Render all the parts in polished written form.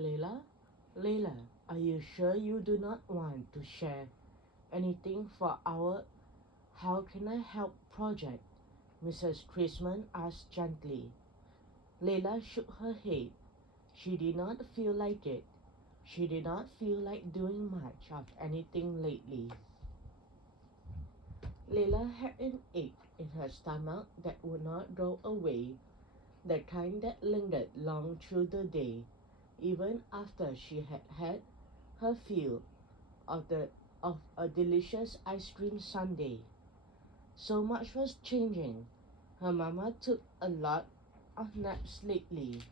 Leila? Leila, are you sure you do not want to share anything for our How Can I Help project? Mrs. Chrisman asked gently. Leila shook her head. She did not feel like it. She did not feel like doing much of anything lately. Leila had an ache in her stomach that would not go away, the kind that lingered long through the day, even after she had had her fill of a delicious ice cream sundae. So much was changing. Her mama took a lot of naps lately.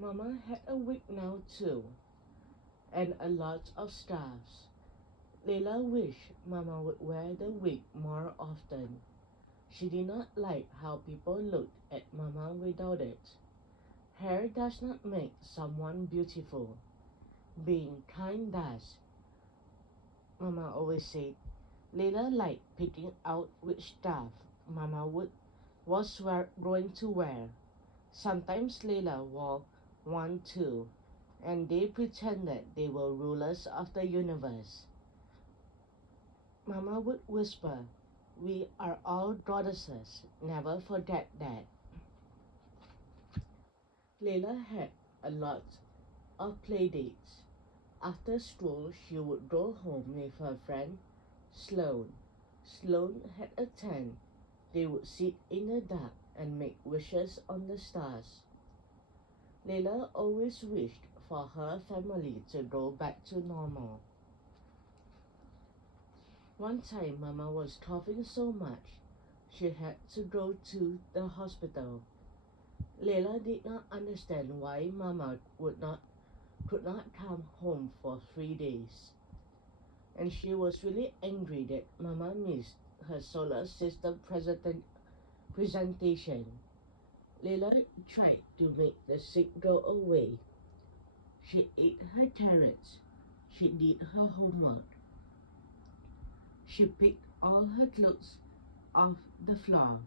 Mama had a wig now too, and a lot of scarves. Leila wished Mama would wear the wig more often. She did not like how people looked at Mama without it. Hair does not make someone beautiful. Being kind does. Mama always said. Leila liked picking out which stuff Mama was going to wear. Sometimes Leila wore one too, and they pretended they were rulers of the universe. Mama would whisper, "We are all goddesses, never forget that." Leila had a lot of play dates. After school, she would go home with her friend Sloane. Sloane had a tent. They would sit in the dark and make wishes on the stars. Leila always wished for her family to go back to normal. One time, Mama was coughing so much she had to go to the hospital. Leila did not understand why Mama could not come home for 3 days, and she was really angry that Mama missed her solar system presentation. Leila tried to make the sick go away. She ate her carrots. She did her homework. She picked all her clothes off the floor.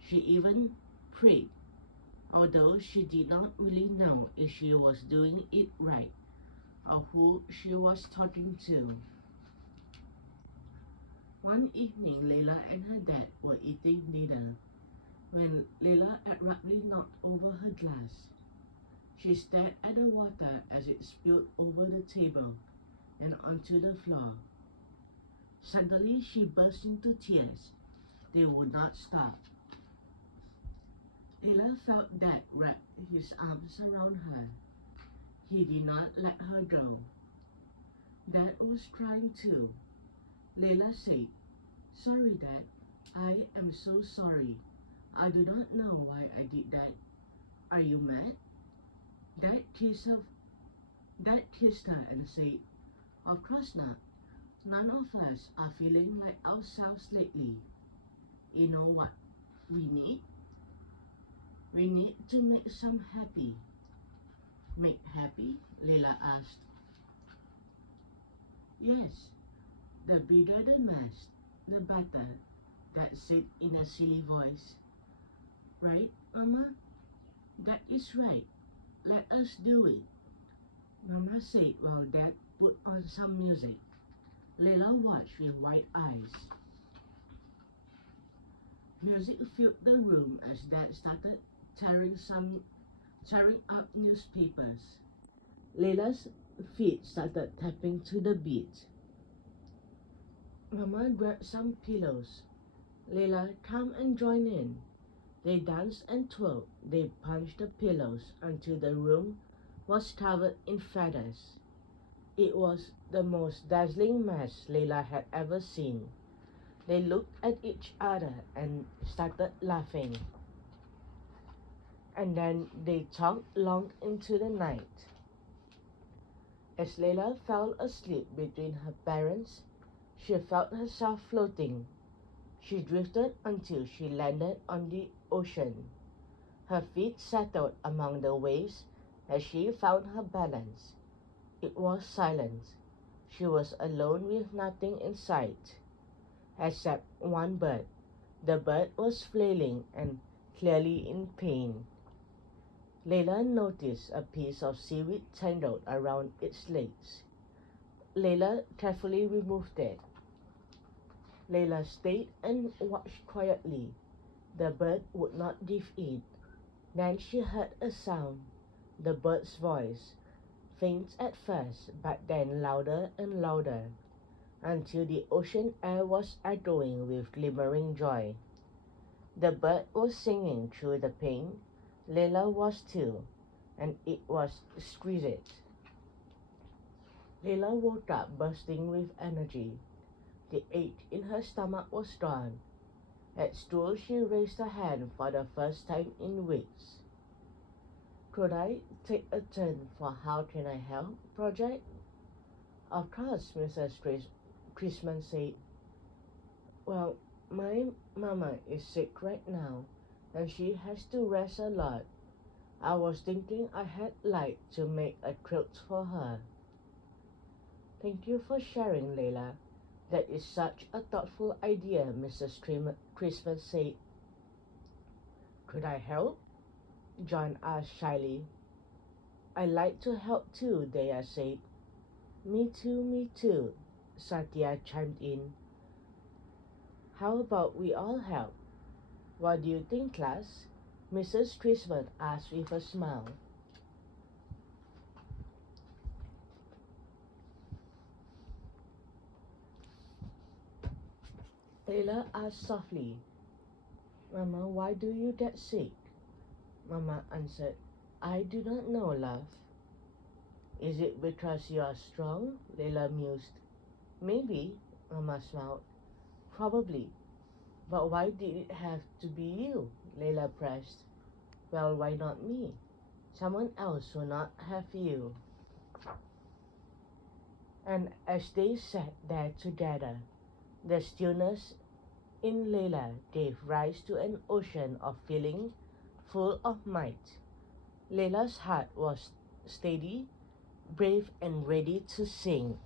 She even prayed, although she did not really know if she was doing it right or who she was talking to. One evening, Leila and her dad were eating dinner when Leila abruptly knocked over her glass. She stared at the water as it spilled over the table and onto the floor. Suddenly, she burst into tears. They would not stop. Leila felt Dad wrap his arms around her. He did not let her go. Dad was crying too. Leila said, "Sorry, Dad. I am so sorry. I do not know why I did that. Are you mad?" Dad kissed her and said, "Of course not. None of us are feeling like ourselves lately. You know what we need? We need to make some happy." "Make happy?" Leila asked. "Yes, the bigger the mess, the better," Dad said in a silly voice. "Right, Mama?" "That is right. Let us do it," Mama said while Dad put on some music. Leila watched with wide eyes. Music filled the room as Dad started tearing up newspapers. Leila's feet started tapping to the beat. Mama grabbed some pillows. "Leila, come and join in." They danced and twirled. They punched the pillows until the room was covered in feathers. It was the most dazzling mess Leila had ever seen. They looked at each other and started laughing. And then they talked long into the night. As Leila fell asleep between her parents, she felt herself floating. She drifted until she landed on the ocean. Her feet settled among the waves as she found her balance. It was silent. She was alone with nothing in sight, except one bird. The bird was flailing and clearly in pain. Leila noticed a piece of seaweed tangled around its legs. Leila carefully removed it. Leila stayed and watched quietly. The bird would not give in. Then she heard a sound, the bird's voice, faint at first, but then louder and louder, until the ocean air was echoing with glimmering joy. The bird was singing through the pain. Leila was too, and it was exquisite. Leila woke up bursting with energy. The ache in her stomach was gone. At school, she raised her hand for the first time in weeks. Could I take a turn for How Can I Help project? Of course, Mrs. Christman said. Well, my mama is sick right now, and she has to rest a lot. I was thinking I had like to make a quilt for her. Thank you for sharing, Leila. That is such a thoughtful idea, Mrs. Christmas said. Could I help? John asked shyly. I like to help too, Dea said. Me too, Satya chimed in. How about we all help? What do you think, class? Mrs. Christmas asked with a smile. Leila asked softly, Mama, why do you get sick? Mama answered, I do not know, love. Is it because you are strong? Leila mused. Maybe, Mama smiled. Probably. But why did it have to be you? Leila pressed. Well, why not me? Someone else will not have you. And as they sat there together, the stillness in Leila gave rise to an ocean of feeling full of might. Leila's heart was steady, brave, and ready to sing.